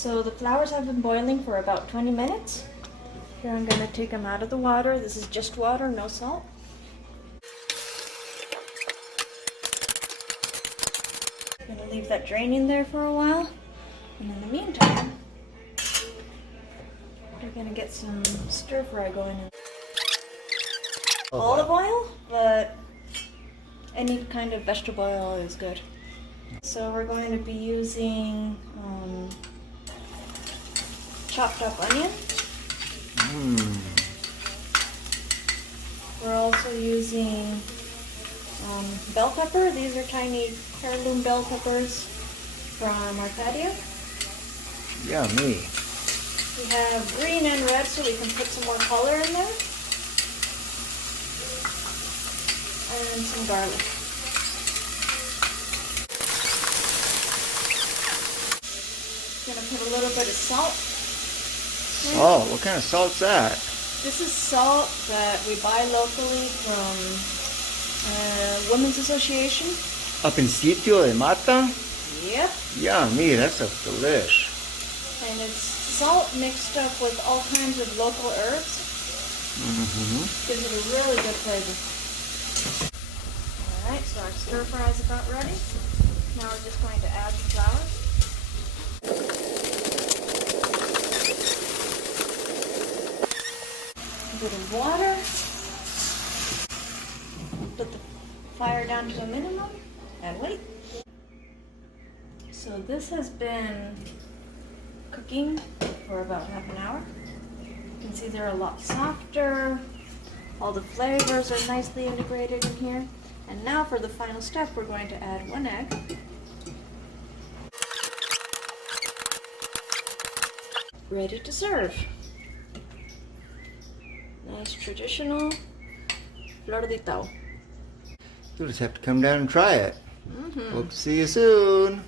So the flowers have been boiling for about 20 minutes. Here I'm going to take them out of the water. This is just water, no salt. I'm going to leave that draining there for a while. And in the meantime, we're going to get some stir fry going in. Olive oil, but any kind of vegetable oil is good. So we're going to be using chopped up onion. We're also using bell pepper. These are tiny heirloom bell peppers from our patio. Yummy. We have green and red so we can put some more color in there. And some garlic. Gonna put a little bit of salt. Oh, what kind of salt's that? This is salt that we buy locally from Women's Association. Up in Sitio de Mata? Yep. Yummy, that stuff's delish. And it's salt mixed up with all kinds of local herbs. Gives it a really good flavor. Alright, so our stir fry is about ready. Now we're just going to add the flowers. A bit of water. Put the fire down to a minimum and wait. So this has been cooking for about half an hour. You can see they're a lot softer. All the flavors are nicely integrated in here. And now for the final step, we're going to add 1 egg. Ready to serve. Nice traditional Flor de Itabo. You'll just have to come down and try it. Hope to see you soon.